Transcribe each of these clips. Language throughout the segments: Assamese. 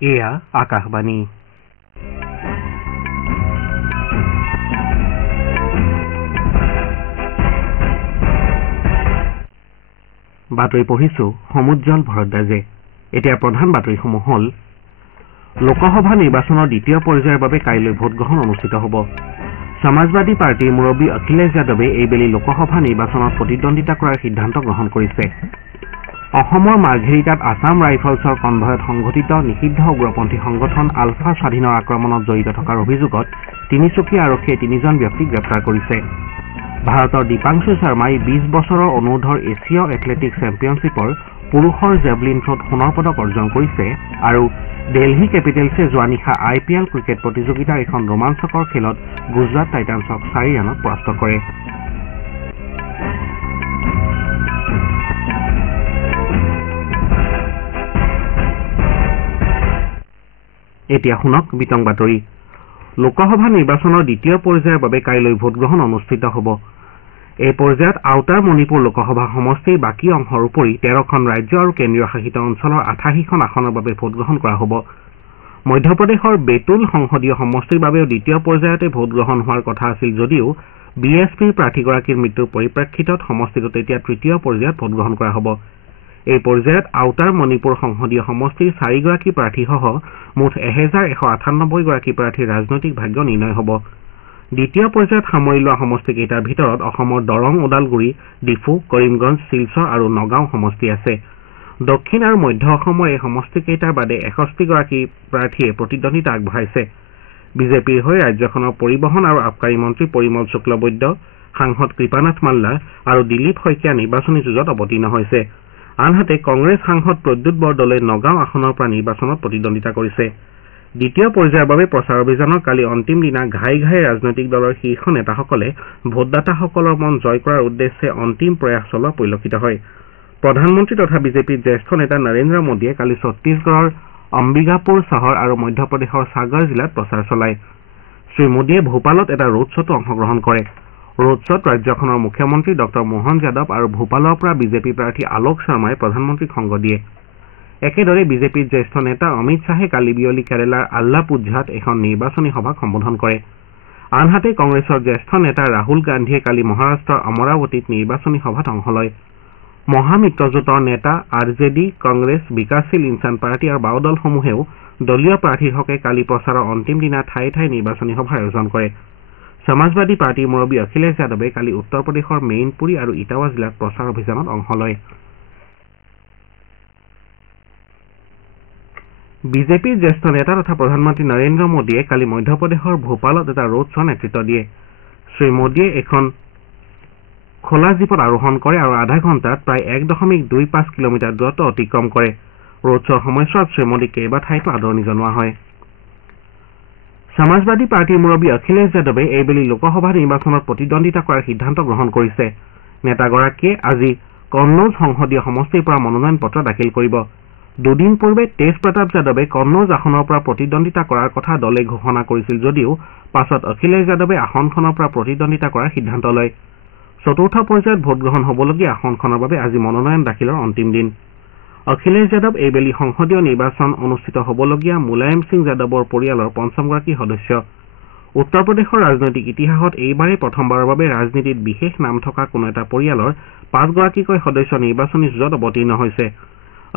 এয়া আকাশবাণী বাতৰি পঢ়িছো সমুজ্জ্বল ভৰদ্বাজে। এতিয়া প্ৰধান বাতৰিসমূহ হ'ল লোকসভা নিৰ্বাচনৰ দ্বিতীয় পৰ্যায়ৰ বাবে কাইলৈ ভোটগ্ৰহণ অনুষ্ঠিত হ'ব। সমাজবাদী পাৰ্টীৰ মুৰব্বী অখিলেশ যাদৱে এইবেলি লোকসভা নিৰ্বাচনত প্ৰতিদ্বন্দ্বিতা কৰাৰ সিদ্ধান্ত গ্ৰহণ কৰিছে। অসমৰ মাৰ্ঘেৰিটাত আছাম ৰাইফলছৰ কনভয়ত সংঘটিত নিষিদ্ধ উগ্ৰপন্থী সংগঠন আলফা স্বাধীনৰ আক্ৰমণত জড়িত থকাৰ অভিযোগত তিনিচুকীয়া আৰক্ষীয়ে 3জন ব্যক্তিক গ্ৰেপ্তাৰ কৰিছে। ভাৰতৰ দীপাংশু শৰ্মাই 20 বছৰৰ অনুৰ্ধৰ এছিয় এথলেটিক চেম্পিয়নশ্বিপৰ পুৰুষৰ জেভলিন থ্ৰত সোণৰ পদক অৰ্জন কৰিছে আৰু দিল্লী কেপিটেলছে যোৱা নিশা IPL ক্ৰিকেট প্ৰতিযোগিতাৰ এখন ৰোমাঞ্চকৰ খেলত গুজৰাট টাইটানছক 4 ৰানত পৰাস্ত কৰে। এতিয়া শুনক বিতং বাতৰি। লোকসভা নিৰ্বাচনৰ দ্বিতীয় পৰ্যায়ৰ বাবে কাইলৈ ভোটগ্ৰহণ অনুষ্ঠিত হ'ব। এই পৰ্যায়ত আউটাৰ মণিপুৰ লোকসভা সমষ্টিৰ বাকী অংশৰ উপৰি 13খন ৰাজ্য আৰু কেন্দ্ৰীয় শাসিত অঞ্চলৰ 88খন আসনৰ বাবে ভোটগ্ৰহণ কৰা হ'ব। মধ্যপ্ৰদেশৰ বেতুল সংসদীয় সমষ্টিৰ বাবেও দ্বিতীয় পৰ্যায়তে ভোটগ্ৰহণ হোৱাৰ কথা আছিল যদিও BSPৰ প্ৰাৰ্থীগৰাকীৰ মৃত্যুৰ পৰিপ্ৰেক্ষিতত সমষ্টিটোত এতিয়া তৃতীয় পৰ্যায়ত ভোটগ্ৰহণ কৰা হ'ব। এই পৰ্যায়ত আউটাৰ মণিপুৰ সংসদীয় সমষ্টিৰ 4 গৰাকী প্ৰাৰ্থীসহ মুঠ 1198 গৰাকী প্ৰাৰ্থীৰ ৰাজনৈতিক ভাগ্য নিৰ্ণয় হ'ব। দ্বিতীয় পৰ্যায়ত সামৰি লোৱা সমষ্টিকেইটাৰ ভিতৰত অসমৰ দৰং, ওদালগুৰি, ডিফু, কৰিমগঞ্জ, শিলচৰ আৰু নগাঁও সমষ্টি আছে। দক্ষিণ আৰু মধ্য অসমৰ এই সমষ্টিকেইটাৰ বাদে 61 গৰাকী প্ৰাৰ্থীয়ে প্ৰতিদ্বন্দ্বিতা আগবঢ়াইছে। বিজেপিৰ হৈ ৰাজ্যখনৰ পৰিবহণ আৰু আবকাৰী মন্ত্ৰী পৰিমল শুক্লবৈদ্য, সাংসদ কৃপানাথ মাল্লা আৰু দিলীপ শইকীয়া নিৰ্বাচনী যুঁজত অৱতীৰ্ণ হৈছে। আনহাতে কংগ্ৰেছ সাংসদ প্ৰদ্যুৎ বৰদলৈ নগাঁও আসনৰ পৰা নিৰ্বাচনত প্ৰতিদ্বন্দ্বিতা কৰিছে। দ্বিতীয় পৰ্যায়ৰ বাবে প্ৰচাৰ অভিযানৰ কালি অন্তিম দিনা ঘাই ঘাই ৰাজনৈতিক দলৰ শীৰ্ষ নেতাসকলে ভোটদাতাসকলৰ মন জয় কৰাৰ উদ্দেশ্যে অন্তিম প্ৰয়াস চলোৱা পৰিলক্ষিত হয়। প্ৰধানমন্ত্ৰী তথা বিজেপিৰ জ্যেষ্ঠ নেতা নৰেন্দ্ৰ মোদীয়ে কালি ছত্তীশগড়ৰ অম্বিকাপুৰ চহৰ আৰু মধ্যপ্ৰদেশৰ সাগৰ জিলাত প্ৰচাৰ চলায়। শ্ৰীমোদীয়ে ভূপালত এটা ৰোড শ্বতো অংশগ্ৰহণ কৰে। ৰোড শ্বত ৰাজ্যখনৰ মুখ্যমন্ত্ৰী ডঃ মোহন যাদৱ আৰু ভূপালৰ পৰা বিজেপি প্ৰাৰ্থী আলোক শৰ্মাই প্ৰধানমন্ত্ৰীক সংগ দিয়ে। একেদৰে বিজেপিৰ জ্যেষ্ঠ নেতা অমিত শ্বাহে কালি বিয়লি কেৰালাৰ আল্লাপুঝাত এখন নিৰ্বাচনী সভাক সম্বোধন কৰে। আনহাতে কংগ্ৰেছৰ জ্যেষ্ঠ নেতা ৰাহুল গান্ধীয়ে কালি মহাৰাষ্ট্ৰৰ অমৰাৱতীত নিৰ্বাচনী সভাত অংশ লয়। মহামিত্ৰজোঁটৰ নেতা RJD, কংগ্ৰেছ, বিকাশশীল ইনচান পাৰ্টী আৰু বাও দলসমূহেও দলীয় প্ৰাৰ্থীৰ হকে কালি প্ৰচাৰৰ অন্তিম দিনা ঠায়ে ঠায়ে নিৰ্বাচনী সভাৰ আয়োজন কৰে। সমাজবাদী পাৰ্টীৰ মুৰব্বী অখিলেশ যাদৱে কালি উত্তৰ প্ৰদেশৰ মেইনপুৰী আৰু ইটাৱা জিলাত প্ৰচাৰ অভিযানত অংশ লয়। বিজেপিৰ জ্যেষ্ঠ নেতা তথা প্ৰধানমন্ত্ৰী নৰেন্দ্ৰ মোদীয়ে কালি মধ্যপ্ৰদেশৰ ভূপালত এটা ৰোড শ্ব' নেতৃত্ব দিয়ে। শ্ৰীমোদীয়ে এখন খোলা জীপত আৰোহণ কৰে আৰু আধা ঘণ্টাত প্ৰায় 1.25 কিলোমিটাৰ দূৰত্ব অতিক্ৰম কৰে। ৰোড শ্ব'ৰ সময়ছোৱাত শ্ৰীমোদীক কেইবাঠাইতো আদৰণি জনোৱা হয়। সমাজবাদী পাৰ্টীৰ মুৰব্বী অখিলেশ যাদৱে এইবেলি লোকসভা নিৰ্বাচনত প্ৰতিদ্বন্দ্বিতা কৰাৰ সিদ্ধান্ত গ্ৰহণ কৰিছে। নেতাগৰাকীয়ে আজি কন্নৌজ সংসদীয় সমষ্টিৰ পৰা মনোনয়ন পত্ৰ দাখিল কৰিব। দুদিন পূৰ্বে তেজ প্ৰতাপ যাদৱে কন্নৌজ আসনৰ পৰা প্ৰতিদ্বন্দ্বিতা কৰাৰ কথা দলে ঘোষণা কৰিছিল যদিও পাছত অখিলেশ যাদৱে আসনখনৰ পৰা প্ৰতিদ্বন্দ্বিতা কৰাৰ সিদ্ধান্ত লয়। চতুৰ্থ পৰ্যায়ত ভোটগ্ৰহণ হ'বলগীয়া আসনখনৰ বাবে আজি মনোনয়ন দাখিলৰ অন্তিম দিন। অখিলেশ যাদৱ এইবেলি সংসদীয় নিৰ্বাচন অনুষ্ঠিত হ'বলগীয়া মুলায়ম সিং যাদৱৰ পৰিয়ালৰ 5মগৰাকী সদস্য। উত্তৰ প্ৰদেশৰ ৰাজনৈতিক ইতিহাসত এইবাৰেই প্ৰথমবাৰৰ বাবে ৰাজনীতিত বিশেষ নাম থকা কোনো এটা পৰিয়ালৰ 5গৰাকীকৈ সদস্য নিৰ্বাচনী যুঁজত অৱতীৰ্ণ হৈছে।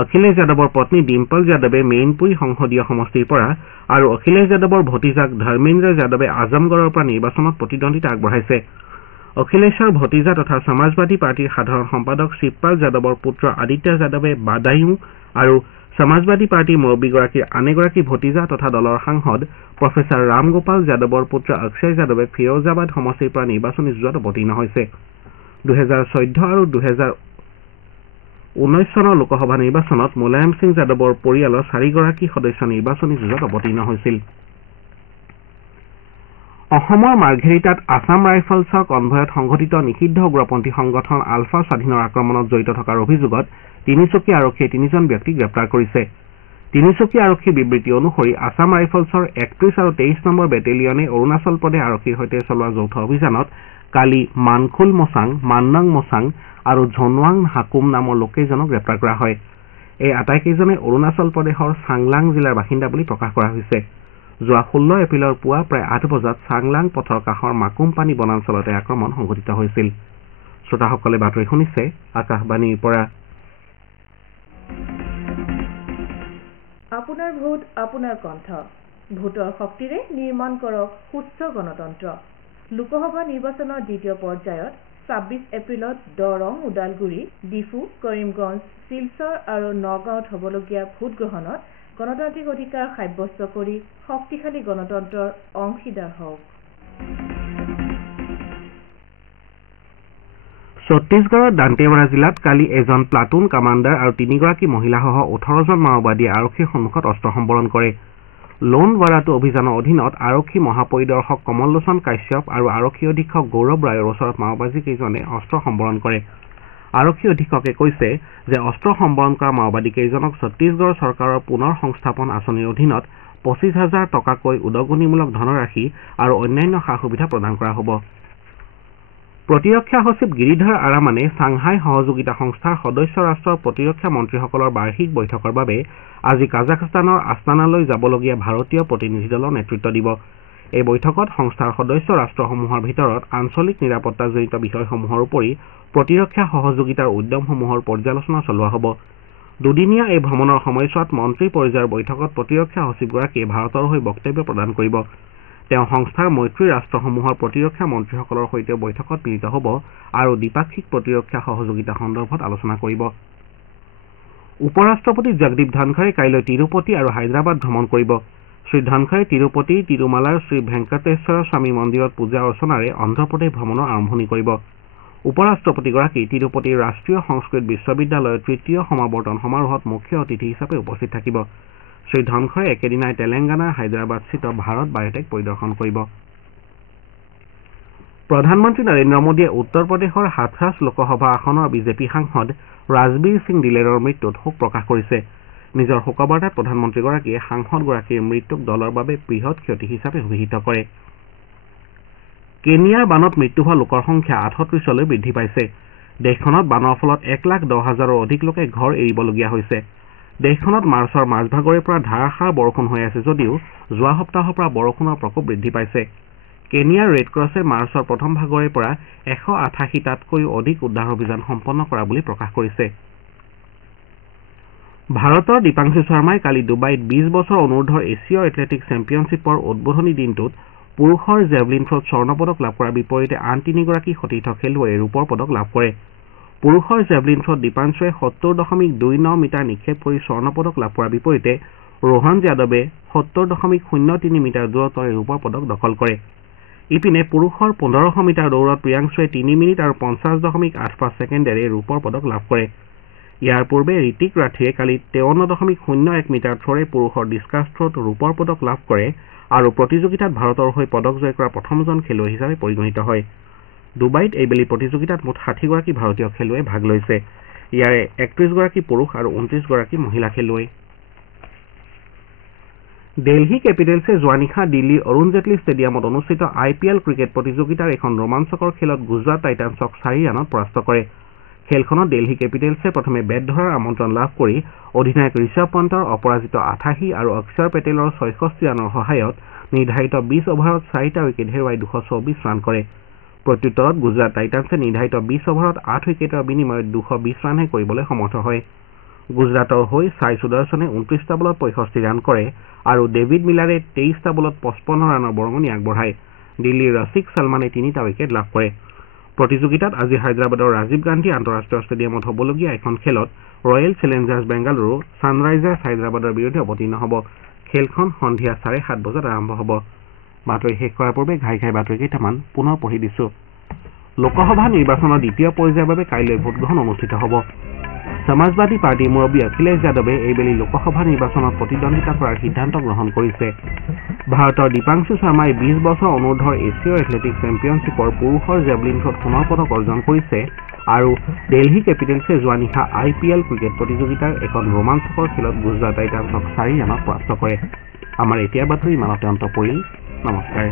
অখিলেশ যাদৱৰ পত্নী ডিম্পল যাদৱে মেইনপুৰী সংসদীয় সমষ্টিৰ পৰা আৰু অখিলেশ যাদৱৰ ভতিজাক ধৰ্মেন্দ্ৰ যাদৱে আজমগড়ৰ পৰা নিৰ্বাচনত প্ৰতিদ্বন্দ্বিতা আগবঢ়াইছে। অখিলেশৰ ভতিজা তথা সমাজবাদী পাৰ্টীৰ সাধাৰণ সম্পাদক শিৱপাল যাদৱৰ পুত্ৰ আদিত্য যাদৱে বাদায়ুঁ আৰু সমাজবাদী পাৰ্টীৰ মুৰব্বীগৰাকীৰ আন এগৰাকী ভতিজা তথা দলৰ সাংসদ প্ৰফেচাৰ ৰাম গোপাল যাদৱৰ পুত্ৰ অক্ষয় যাদৱে ফিৰোজাবাদ সমষ্টিৰ পৰা নিৰ্বাচনী যুঁজত অৱতীৰ্ণ হৈছে। 2014 আৰু 2019 চনৰ লোকসভা নিৰ্বাচনত মুলায়ম সিং যাদৱৰ পৰিয়ালৰ 4গৰাকী সদস্য নিৰ্বাচনী যুঁজত অৱতীৰ্ণ হৈছিল। অসমৰ মাৰ্ঘেৰিটাত আছাম ৰাইফলছৰ কনভয়ত সংঘটিত নিষিদ্ধ উগ্ৰপন্থী সংগঠন আলফা স্বাধীনৰ আক্ৰমণত জড়িত থকাৰ অভিযোগত তিনিচুকীয়া আৰক্ষীয়ে 3জন ব্যক্তিক গ্ৰেপ্তাৰ কৰিছে। তিনিচুকীয়া আৰক্ষীৰ বিবৃতি অনুসৰি আছাম ৰাইফলছৰ 31 আৰু 23 নম্বৰ বেটেলিয়নে অৰুণাচল প্ৰদেশ আৰক্ষীৰ সৈতে চলোৱা যৌথ অভিযানত কালি মানখুল মোচাং, মান্নং মোচাং আৰু ঝনুৱাং হাকুম নামৰ লোককেইজনক গ্ৰেপ্তাৰ কৰা হয়। এই আটাইকেইজনে অৰুণাচল প্ৰদেশৰ চাংলাং জিলাৰ বাসিন্দা বুলি প্ৰকাশ কৰা হৈছে। যোৱা 16 এপ্ৰিলৰ পুৱা প্ৰায় 8 বজাত চাংলাং পথৰ কাষৰ মাকুমপানী বনাঞ্চলতে আক্ৰমণ সংঘটিত হৈছিল। শ্ৰোতাসকলে বাতৰি শুনিছে আকাশবাণীৰ পৰা। আপোনাৰ ভোট আপোনাৰ কণ্ঠ। ভোটৰ শক্তিৰে নিৰ্মাণ কৰক সুস্থ গণতন্ত্ৰ। লোকসভা নিৰ্বাচনৰ দ্বিতীয় পৰ্যায়ত 26 এপ্ৰিলত দৰং, ওদালগুৰি, ডিফু, কৰিমগঞ্জ, শিলচৰ আৰু নগাঁৱত হ'বলগীয়া ভোটগ্ৰহণত গণতান্ত্ৰিক অধিকাৰ সাব্যস্ত কৰি শক্তিশালী গণতন্ত্ৰৰ অংশীদাৰ হওক। ছত্তীশগড়ৰ দান্তেৱাড়া জিলাত কালি এজন প্লাটুন কামাণ্ডাৰ আৰু 3গৰাকী মহিলাসহ 18জন মাওবাদীয়ে আৰক্ষীৰ সন্মুখত অস্ত্ৰ সম্বৰণ কৰে। লোন ৱাৰাটো অভিযানৰ অধীনত আৰক্ষী মহাপৰিদৰ্শক কমল লোচন কাশ্যপ আৰু আৰক্ষী অধীক্ষক গৌৰৱ ৰায়ৰ ওচৰত মাওবাদীকেইজনে অস্ত্ৰ সম্বৰণ কৰে। আৰক্ষী অধীক্ষকে কৈছে যে অস্ত্ৰ সম্বৰণ কৰা মাওবাদীকেইজনক ছত্তীশগড় চৰকাৰৰ পুনৰ সংস্থাপন আঁচনিৰ অধীনত 25,000 টকাকৈ উদগনিমূলক ধনৰাশি আৰু অন্যান্য সা সুবিধা প্ৰদান কৰা হ'ব। প্ৰতিৰক্ষা সচিব গিৰিধৰ আৰামানে চাংহাই সহযোগিতা সংস্থাৰ সদস্য ৰাষ্ট্ৰৰ প্ৰতিৰক্ষা মন্ত্ৰীসকলৰ বাৰ্ষিক বৈঠকৰ বাবে আজি কাজাখস্তানৰ আস্তানালৈ যাবলগীয়া ভাৰতীয় প্ৰতিনিধি দলৰ নেতৃত্ব দিব। এই বৈঠকত সংস্থাৰ সদস্য ৰাষ্ট্ৰসমূহৰ ভিতৰত আঞ্চলিক নিৰাপত্তাজনিত বিষয়সমূহৰ উপৰি প্ৰতিৰক্ষা সহযোগিতাৰ উদ্যমসমূহৰ পৰ্যালোচনা চলোৱা হ'ব। দুদিনীয়া এই ভ্ৰমণৰ সময়ছোৱাত মন্ত্ৰী পৰ্যায়ৰ বৈঠকত প্ৰতিৰক্ষা সচিবগৰাকীয়ে ভাৰতৰ হৈ বক্তব্য প্ৰদান কৰিব। তেওঁ সংস্থাৰ মৈত্ৰী ৰাষ্ট্ৰসমূহৰ প্ৰতিৰক্ষা মন্ত্ৰীসকলৰ সৈতে বৈঠকত মিলিত হ'ব আৰু দ্বিপাক্ষিক প্ৰতিৰক্ষা সহযোগিতা সন্দৰ্ভত আলোচনা কৰিব। উপৰাষ্ট্ৰপতি জগদীপ ধনখৰে কাইলৈ তিৰুপতি আৰু হায়দৰাবাদ ভ্ৰমণ কৰিব। শ্ৰীধনখৰে তিৰুপতি তিৰুমালাৰ শ্ৰী ভেংকটেশ্বৰ স্বামী মন্দিৰত পূজা অৰ্চনাৰে অন্ধ্ৰপ্ৰদেশ ভ্ৰমণৰ আৰম্ভণি কৰিব। উপৰাষ্ট্ৰপতিগৰাকী তিৰুপতিৰ ৰাষ্ট্ৰীয় সংস্কৃত বিশ্ববিদ্যালয়ৰ 3য় সমাৱৰ্তন সমাৰোহত মুখ্য অতিথি হিচাপে উপস্থিত থাকিব। শ্ৰীধনখৰে একেদিনাই তেলেংগানাৰ হায়দৰাবাদস্থিত ভাৰত বায়'টেক পৰিদৰ্শন কৰিব। প্ৰধানমন্ত্ৰী নৰেন্দ্ৰ মোদীয়ে উত্তৰ প্ৰদেশৰ হাথৰাছ লোকসভা আসনৰ বিজেপি সাংসদ ৰাজবীৰ সিং দিলেৰৰ মৃত্যুত শোক প্ৰকাশ কৰিছে। নিজৰ শোকবাৰ্তাত প্ৰধানমন্ত্ৰীগৰাকীয়ে সাংসদগৰাকীৰ মৃত্যুক দলৰ বাবে বৃহৎ ক্ষতি হিচাপে অভিহিত কৰে। কেনিয়াৰ বানত মৃত্যু হোৱা লোকৰ সংখ্যা 38লৈ বৃদ্ধি পাইছে। দেশখনত বানৰ ফলত 1,10,000ৰো অধিক লোকে ঘৰ এৰিবলগীয়া হৈছে। দেশখনত মাৰ্চৰ মাজভাগৰে পৰা ধাৰাসাৰ বৰষুণ হৈ আছে যদিও যোৱা সপ্তাহৰ পৰা বৰষুণৰ প্ৰকোপ বৃদ্ধি পাইছে। কেনিয়াৰ ৰেড ক্ৰছে মাৰ্চৰ প্ৰথম ভাগৰে পৰা 188টাতকৈও অধিক উদ্ধাৰ অভিযান সম্পন্ন কৰা বুলি প্ৰকাশ কৰিছে। ভাৰতৰ দীপাংশু শৰ্মাই কালি ডুবাইত 20 বছৰ অনুৰ্ধৰ এছীয় এথলেটিক চেম্পিয়নশ্বিপৰ উদ্বোধনী দিনটোত পুৰুষৰ জেভলিন থ্ৰত স্বৰ্ণ পদক লাভ কৰাৰ বিপৰীতে আন 3গৰাকী সতীৰ্থ খেলুৱৈয়ে ৰূপৰ পদক লাভ কৰে। পুৰুষৰ জেভলিন থ্ৰত দীপাংশুৱে 70.29 মিটাৰ নিক্ষেপ কৰি স্বৰ্ণ পদক লাভ কৰাৰ বিপৰীতে ৰোহন যাদৱে 70.03 মিটাৰ দূৰত্বৰে ৰূপৰ পদক দখল কৰে। ইপিনে পুৰুষৰ 1500 মিটাৰ দৌৰত প্ৰিয়াংশুৱে 3 মিনিট আৰু 50.85 ছেকেণ্ডেৰে ৰূপৰ পদক লাভ কৰে। ইয়াৰ পূৰ্বে ঋতিক ৰাঠিয়ে কালি 53.01 মিটাৰ থ্ৰৰে পুৰুষৰ ডিস্কাছ থ্ৰত ৰূপৰ পদক লাভ কৰে আৰু প্ৰতিযোগিতাত ভাৰতৰ হৈ পদক জয় কৰা প্ৰথমজন খেলুৱৈ হিচাপে পৰিগণিত হয়। ডুবাইত এইবেলি প্ৰতিযোগিতাত মুঠ 60গৰাকী ভাৰতীয় খেলুৱৈয়ে ভাগ লৈছে। ইয়াৰে 31গৰাকী পুৰুষ আৰু 29গৰাকী মহিলা খেলুৱৈ। দিল্লী কেপিটেলছে যোৱা নিশা দিল্লীৰ অৰুণ জেটলী ষ্টেডিয়ামত অনুষ্ঠিত IPL ক্ৰিকেট প্ৰতিযোগিতাৰ এখন ৰোমাঞ্চকৰ খেলত গুজৰাট টাইটানছক 4 ৰানত পৰাস্ত কৰে। খেলখনত দিল্লী কেপিটেলছে প্ৰথমে বেট ধৰাৰ আমন্ত্ৰণ লাভ কৰি অধিনায়ক ঋষভ পন্তৰ অপৰাজিত 88 আৰু অক্ষৰ পেটেলৰ 66 ৰানৰ সহায়ত নিৰ্ধাৰিত 20 অভাৰত 4টা উইকেট হেৰুৱাই 224 ৰান কৰে। প্ৰত্যুত্তৰত গুজৰাট টাইটানছে নিৰ্ধাৰিত 20 অভাৰত 8 উইকেটৰ বিনিময়ত 220 ৰানহে কৰিবলৈ সমৰ্থ হয়। গুজৰাটৰ হৈ সাই সুদৰ্শনে 29টা বলত 65 ৰান কৰে আৰু ডেভিড মিলাৰে 23টা বলত 55 ৰানৰ বৰঙণি আগবঢ়ায়। দিল্লীৰ ৰছিক ছালমানে 3টা উইকেট লাভ কৰে। প্ৰতিযোগিতাত আজি হায়দৰাবাদৰ ৰাজীৱ গান্ধী আন্তঃৰাষ্ট্ৰীয় ষ্টেডিয়ামত হ'বলগীয়া এখন খেলত ৰয়েল চেলেঞ্জাৰ্ছ বেংগালুৰু ছানৰাইজাৰ্ছ হায়দৰাবাদৰ বিৰুদ্ধে অৱতীৰ্ণ হ'ব। খেলখন সন্ধিয়া 7:30 বজাত আৰম্ভ হ'ব। বাতৰি শেষ কৰাৰ পূৰ্বে ঘাই বাতৰি কেইটামান পুনৰ পঢ়ি দিছো। লোকসভা নিৰ্বাচনৰ দ্বিতীয় পৰ্যায়ৰ বাবে কাইলৈ ভোটগ্ৰহণ অনুষ্ঠিত হ'ব। সমাজবাদী পাৰ্টীৰ মুৰব্বী অখিলেশ যাদৱে এইবেলি লোকসভা নিৰ্বাচনত প্ৰতিদ্বন্দ্বিতা কৰাৰ সিদ্ধান্ত গ্ৰহণ কৰিছে। ভাৰতৰ দীপাংশু শৰ্মাই 20 বছৰ অনুৰ্ধৰ এছীয় এথলেটিক চেম্পিয়নশ্বিপৰ পুৰুষৰ জেভলিন থ্ৰত সোণৰ পদক অৰ্জন কৰিছে আৰু দিল্লী কেপিটেলছে যোৱা নিশা IPL ক্ৰিকেট প্ৰতিযোগিতাৰ এখন ৰোমাঞ্চকৰ খেলত গুজৰাট টাইটানছক 4 ৰানত পৰাস্ত কৰে। আমাৰ এতিয়া বাতৰি ইমানতে অন্ত পৰিল। নমস্কাৰ।